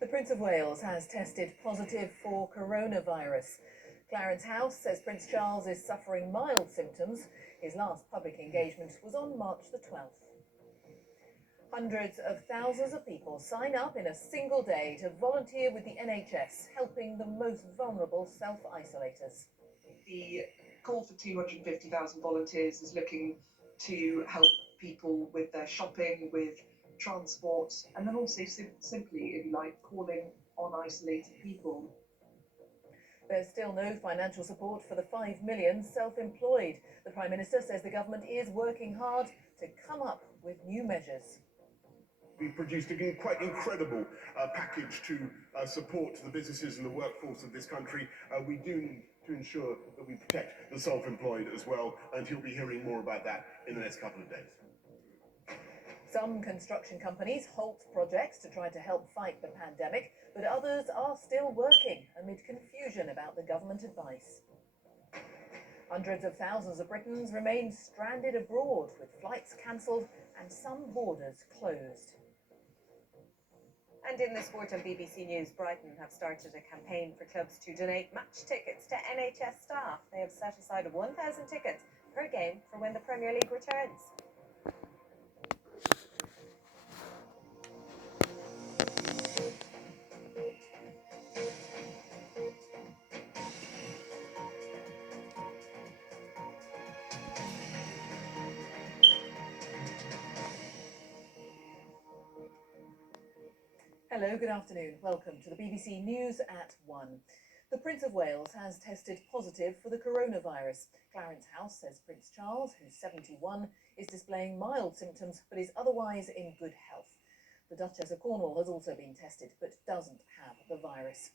The Prince of Wales has tested positive for coronavirus. Clarence House says Prince Charles is suffering mild symptoms. His last public engagement was on March the 12th. Hundreds of thousands of people sign up in a single day to volunteer with the NHS, helping the most vulnerable self-isolators. The call for 250,000 volunteers is looking to help people with their shopping, with transport, and then also simply, if you like, calling on isolated people. There's still no financial support for the 5 million self-employed. The Prime Minister says the government is working hard to come up with new measures. We produced a quite incredible package to support the businesses and the workforce of this country. We do need to ensure that we protect the self-employed as well, and you'll be hearing more about that in the next couple of days. Some construction companies halt projects to try to help fight the pandemic, but others are still working amid confusion about the government advice. Hundreds of thousands of Britons remain stranded abroad, with flights cancelled and some borders closed. And in the sport on BBC News, Brighton have started a campaign for clubs to donate match tickets to NHS staff. They have set aside 1,000 tickets per game for when the Premier League returns. Hello, good afternoon. Welcome to the BBC News at 1. The Prince of Wales has tested positive for the coronavirus. Clarence House says Prince Charles, who's 71, is displaying mild symptoms but is otherwise in good health. The Duchess of Cornwall has also been tested but doesn't have the virus.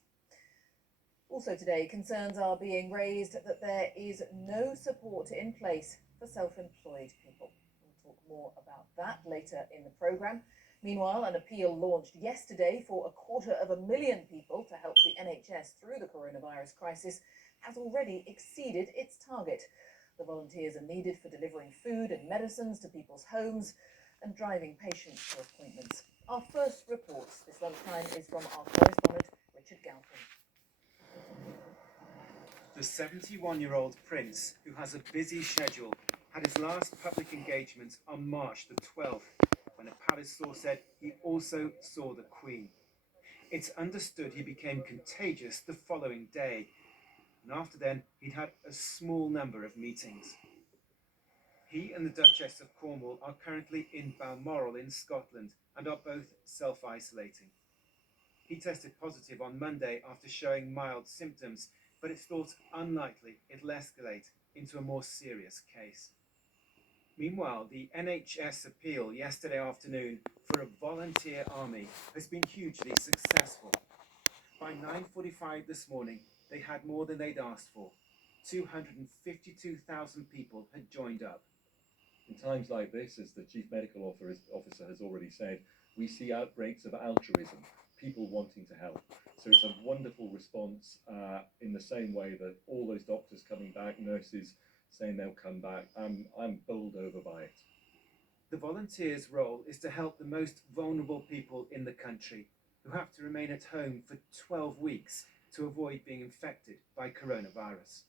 Also today, concerns are being raised that there is no support in place for self-employed people. We'll talk more about that later in the programme. Meanwhile, an appeal launched yesterday for 250,000 people to help the NHS through the coronavirus crisis has already exceeded its target. The volunteers are needed for delivering food and medicines to people's homes and driving patients to appointments. Our first report this lunchtime is from our correspondent, Richard Galpin. The 71-year-old prince, who has a busy schedule, had his last public engagement on March the 12th, when a palace source said he also saw the Queen. It's understood he became contagious the following day, and after then he'd had a small number of meetings. He and the Duchess of Cornwall are currently in Balmoral in Scotland and are both self-isolating. He tested positive on Monday after showing mild symptoms, but it's thought unlikely it'll escalate into a more serious case. Meanwhile, the NHS appeal yesterday afternoon for a volunteer army has been hugely successful. By 9:45 this morning, they had more than they'd asked for. 252,000 people had joined up. In times like this, as the Chief Medical Officer has already said, we see outbreaks of altruism, people wanting to help. So it's a wonderful response in the same way that all those doctors coming back, nurses saying they'll come back. I'm bowled over by it. The volunteers' role is to help the most vulnerable people in the country who have to remain at home for 12 weeks to avoid being infected by coronavirus.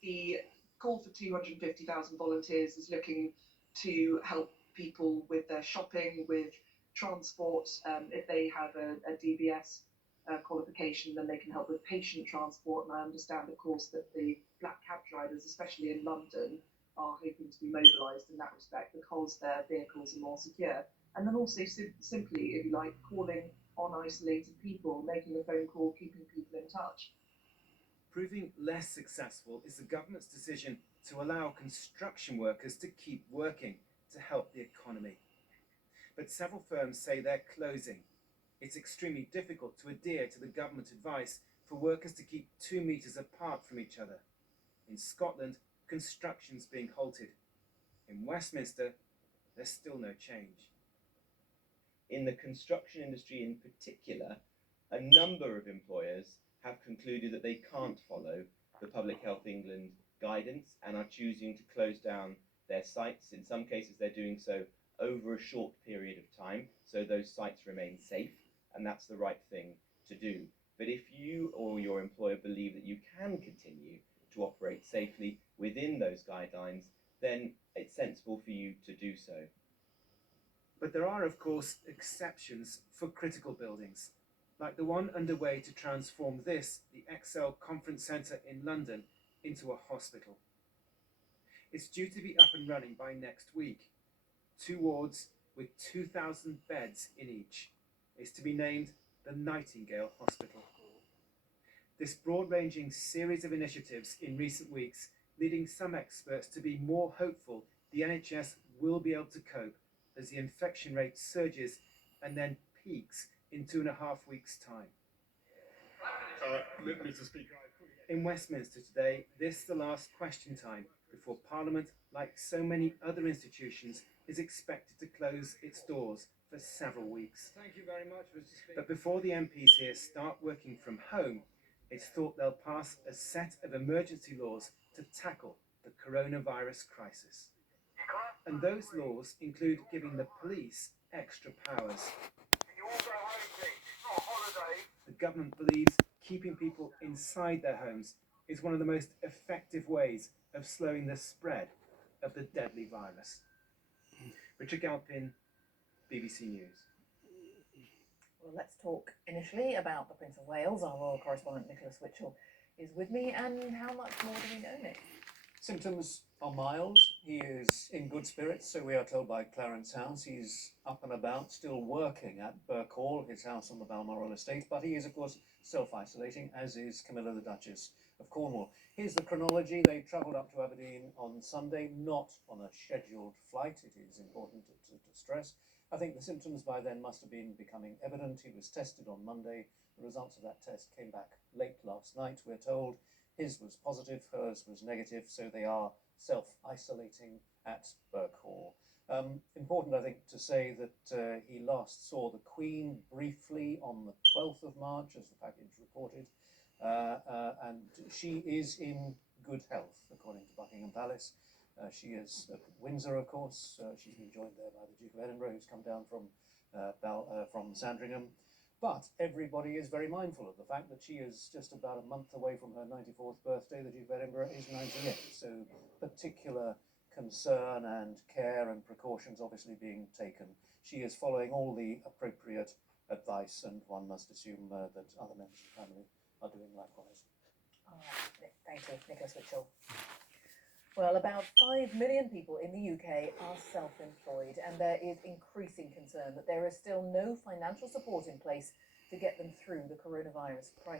The call for 250,000 volunteers is looking to help people with their shopping, with transport. If they have a DBS qualification, then they can help with patient transport. And I understand, of course, that the black cab drivers, especially in London, are hoping to be mobilised in that respect because their vehicles are more secure. And then also simply, if you like, calling on isolated people, making a phone call, keeping people in touch. Proving less successful is the government's decision to allow construction workers to keep working to help the economy. But several firms say they're closing. It's extremely difficult to adhere to the government advice for workers to keep 2 metres apart from each other. In Scotland, construction's being halted. In Westminster, there's still no change. In the construction industry in particular, a number of employers have concluded that they can't follow the Public Health England guidance and are choosing to close down their sites. In some cases, they're doing so over a short period of time, so those sites remain safe. and that's the right thing to do. But if you or your employer believe that you can continue to operate safely within those guidelines, then it's sensible for you to do so. But there are, of course, exceptions for critical buildings, like the one underway to transform this, the BSL Conference Centre in London, into a hospital. It's due to be up and running by next week. 2 wards with 2,000 beds in each. It's to be named the Nightingale Hospital. This broad-ranging series of initiatives in recent weeks leading some experts to be more hopeful the NHS will be able to cope as the infection rate surges and then peaks in 2.5 weeks' time. Mr. Speaker, In Westminster today, this is the last question time before Parliament, like so many other institutions, is expected to close its doors for several weeks. Thank you very much, Mr. Speaker. But before the MPs here start working from home, it's thought they'll pass a set of emergency laws to tackle the coronavirus crisis. And those laws include giving the police extra powers. The government believes keeping people inside their homes is one of the most effective ways of slowing the spread of the deadly virus. Richard Galpin, BBC News. Well, let's talk initially about the Prince of Wales. Our royal correspondent Nicholas Witchell is with me, and how much more do we know, Nick? Symptoms are mild. He is in good spirits, so we are told by Clarence House. He's up and about, still working at Burke Hall, his house on the Balmoral estate, but he is, of course, self-isolating, as is Camilla the Duchess of Cornwall. Here's the chronology. They travelled up to Aberdeen on Sunday, not on a scheduled flight. It is important to stress. I think the symptoms by then must have been becoming evident. He was tested on Monday. The results of that test came back late last night, we're told. His was positive, hers was negative, so they are self-isolating at Burke Hall. Important, I think, to say that he last saw the Queen briefly on the 12th of March, as the package reported, and she is in good health, according to Buckingham Palace. She is at Windsor, of course. She's been joined there by the Duke of Edinburgh, who's come down from Sandringham. But everybody is very mindful of the fact that she is just about a month away from her 94th birthday. The Duke of Edinburgh is 98, so particular concern and care and precautions obviously being taken. She is following all the appropriate advice, and one must assume that other members of the family are doing likewise. All right, thank you, Nicholas Witchell. Well, about 5 million people in the UK are self-employed, and there is increasing concern that there is still no financial support in place to get them through the coronavirus crisis.